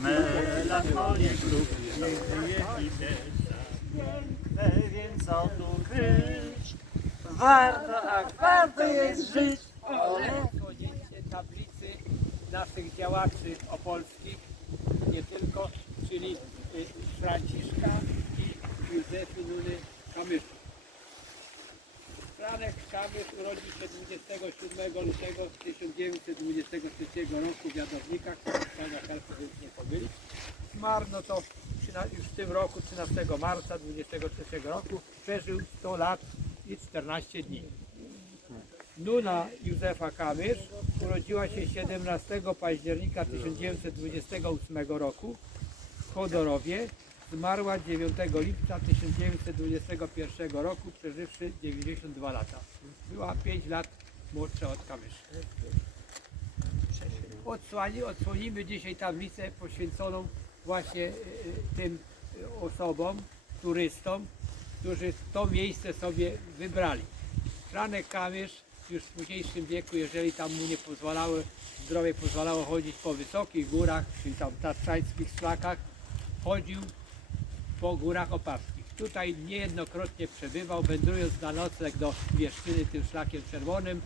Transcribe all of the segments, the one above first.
Melancholię grób, nie żyje i więc co tu kryć? Warto, ach, warto jest żyć. podjęcie tablicy naszych działaczy opolskich, nie tylko, czyli y, Franciszka i Józefy Nuny Kamysza. Franek Kamysz urodził się 27 lutego 1923 roku w Jadownikach, Karty nie pomylić. Zmarł no to już w tym roku, 13 marca 23 roku, przeżył 100 lat i 14 dni. Nuna Józefa Kamysz urodziła się 17 października 1928 roku w Chodorowie. Zmarła 9 lipca 1921 roku, przeżywszy 92 lata. Była 5 lat młodsza od Kamysza. Odsłani, odsłonimy dzisiaj tablicę poświęconą właśnie y, y, tym y, osobom, turystom, którzy to miejsce sobie wybrali. Franek Kamysz już w późniejszym wieku, jeżeli tam mu nie pozwalały, zdrowie pozwalało chodzić po wysokich górach, czyli tam tatrzańskich szlakach, chodził po górach oparskich. Tutaj niejednokrotnie przebywał, wędrując na nocleg do Wieszczyny tym szlakiem czerwonym.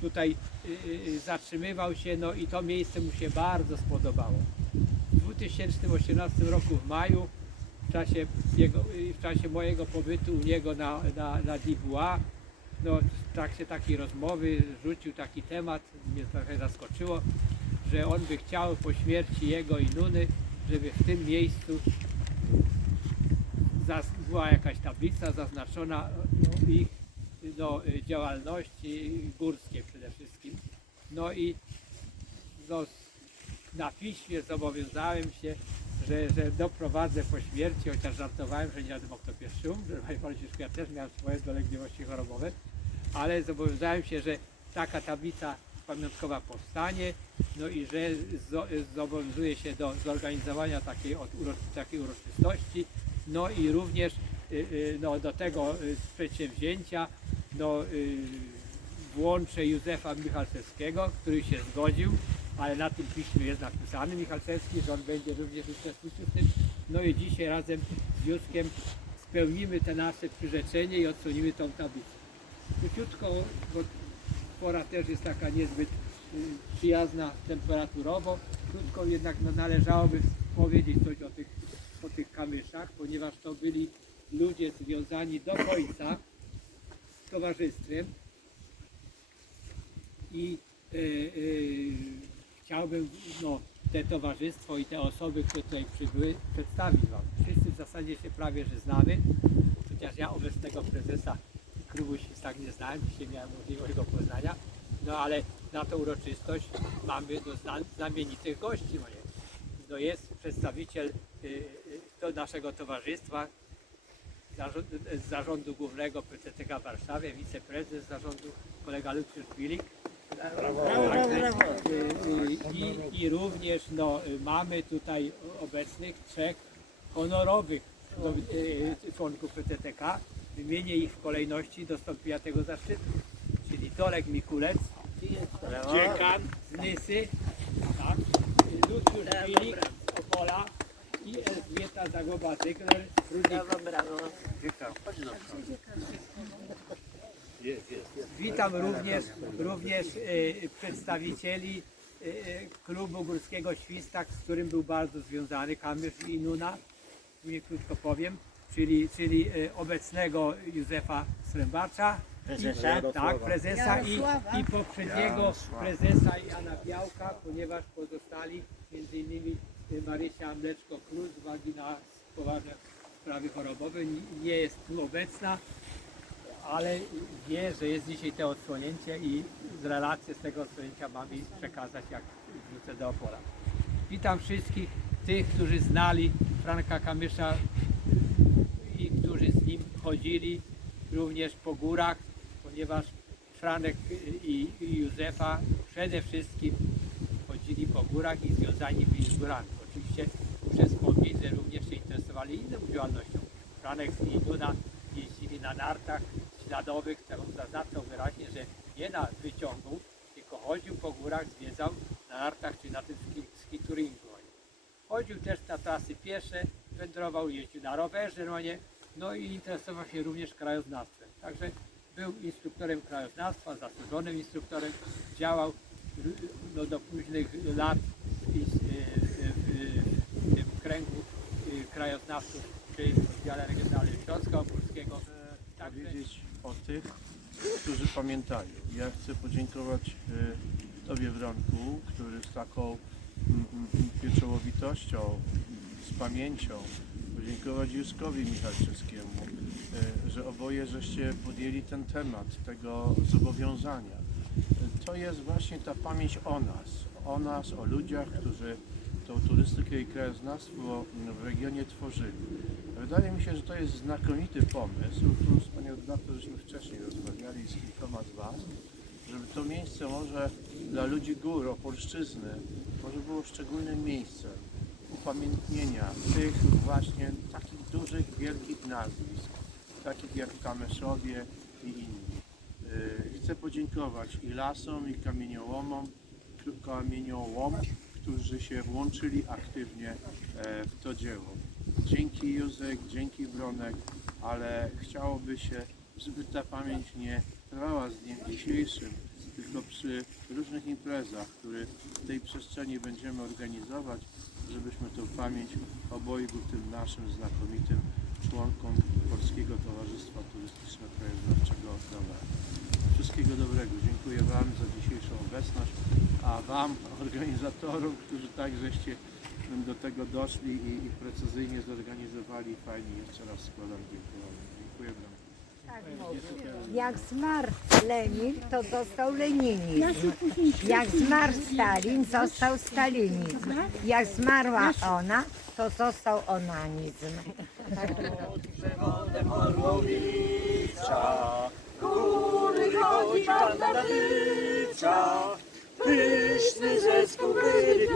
Tutaj y, y, zatrzymywał się, no i to miejsce mu się bardzo spodobało. W 2018 roku w maju, w czasie, jego, y, w czasie mojego pobytu u niego na, na, na no, w trakcie takiej rozmowy rzucił taki temat, mnie trochę zaskoczyło, że on by chciał po śmierci jego i Nuny, żeby w tym miejscu była jakaś tablica zaznaczona no, ich no, działalności górskie przede wszystkim. No i no, na piśmie zobowiązałem się, że, że doprowadzę po śmierci, chociaż żartowałem, że nie wiadomo kto pierwszy umrze, Panie Franciszku, ja też miałem swoje dolegliwości chorobowe, ale zobowiązałem się, że taka tablica pamiątkowa powstanie, no i że zo, zobowiązuję się do zorganizowania takiej, takiej uroczystości, no i również y, y, no, do tego y, przedsięwzięcia no, włączę Józefa Michalczewskiego, który się zgodził, ale na tym piśmie jest napisany Michalczewski, że on będzie również uczestniczył w tym. No i dzisiaj razem z Józkiem spełnimy te nasze przyrzeczenie i odsłonimy tą tablicę. Króciutko, bo pora też jest taka niezbyt przyjazna temperaturowo, krótko jednak no, należałoby powiedzieć coś o tych, tych kamyszach, ponieważ to byli ludzie związani do końca z towarzystwem i y, y, chciałbym no, te towarzystwo i te osoby, które tutaj przybyły, przedstawić Wam. Wszyscy w zasadzie się prawie że znamy, chociaż ja obecnego prezesa klubu się tak nie znałem, dzisiaj miałem możliwość go poznania, no ale na tą uroczystość mamy no, zna, znamienitych gości moje. No jest przedstawiciel y, to naszego towarzystwa, z zarządu głównego PCTK w Warszawie, wiceprezes zarządu kolega Lucius Bilik. I, I również no, mamy tutaj obecnych trzech honorowych no, y, członków PCTK. Wymienię ich w kolejności dostąpienia tego zaszczytu. Czyli Tolek Mikulec, dziekan z Nysy, tak, Lucius Bilik z Opola i Elżbieta Zagoba-Zygler z Rudnika. Witam również, również e, przedstawicieli e, klubu Górskiego Świstak, z którym był bardzo związany Kamysz i Nuna, nie krótko powiem, czyli, czyli e, obecnego Józefa Srębacza, Prezesa? i, tak, prezesa i, i poprzedniego prezesa Jana Białka, ponieważ pozostali między innymi Marysia Mleczko-Król z uwagi na poważne sprawy chorobowe nie- jest tu obecna ale wie, że jest dzisiaj to odsłonięcie i z relacje z tego odsłonięcia mam jej przekazać, jak wrócę do Opola. Witam wszystkich tych, którzy znali Franka Kamysza i którzy z nim chodzili również po górach, ponieważ Franek i Józefa przede wszystkim chodzili po górach i związani byli z górami. Oczywiście muszę wspomnieć, że również się interesowali inną działalnością. Franek i Duna jeździli na nartach, śladowych, to zaznaczał wyraźnie, że nie na wyciągu, tylko chodził po górach, zwiedzał na nartach czy na tym ski, ski touringu. Chodził też na trasy piesze, wędrował, jeździł na rowerze, no nie, no i interesował się również krajoznawstwem. Także był instruktorem krajoznawstwa, zasłużonym instruktorem, działał no, do późnych lat i, s- y, w, w, w tym kręgu y, krajoznawców, czyli w oddziale regionalnym Śląska Opolskiego. Także powiedzieć o tych, którzy pamiętają. Ja chcę podziękować e, Tobie, Wronku, który z taką mm, mm, pieczołowitością, z pamięcią, podziękować Józkowi Michalczewskiemu, e, że oboje żeście podjęli ten temat, tego zobowiązania. To jest właśnie ta pamięć o nas, o nas, o ludziach, którzy tą turystykę i krajoznawstwo w regionie tworzyli. Wydaje mi się, że to jest znakomity pomysł. Tu z panią żeśmy wcześniej rozmawiali z kilkoma z Was, żeby to miejsce może dla ludzi gór, opolszczyzny, może było szczególnym miejscem upamiętnienia tych właśnie takich dużych, wielkich nazwisk, takich jak Kamyszowie i inni. Yy, Chcę podziękować i lasom, i kamieniołomom, kamieniołom, którzy się włączyli aktywnie e, w to dzieło. Dzięki Józek, dzięki Bronek, ale chciałoby się, żeby ta pamięć nie trwała z dniem dzisiejszym, tylko przy różnych imprezach, które w tej przestrzeni będziemy organizować, żebyśmy tą pamięć obojgu tym naszym znakomitym członkom Polskiego Towarzystwa Turystyczno-Krajoznawczego oddawali. Wszystkiego dobrego. Dziękuję Wam za dzisiejszą obecność, a Wam, organizatorom, którzy tak żeście do tego doszli i, i precyzyjnie zorganizowali. Fajnie, jeszcze raz składam dziękowania. Dziękuję bardzo. Jak zmarł Lenin, to został leninizm. Jak zmarł Stalin, został stalinizm. Jak zmarła ona, to został onanizm. Congratulations.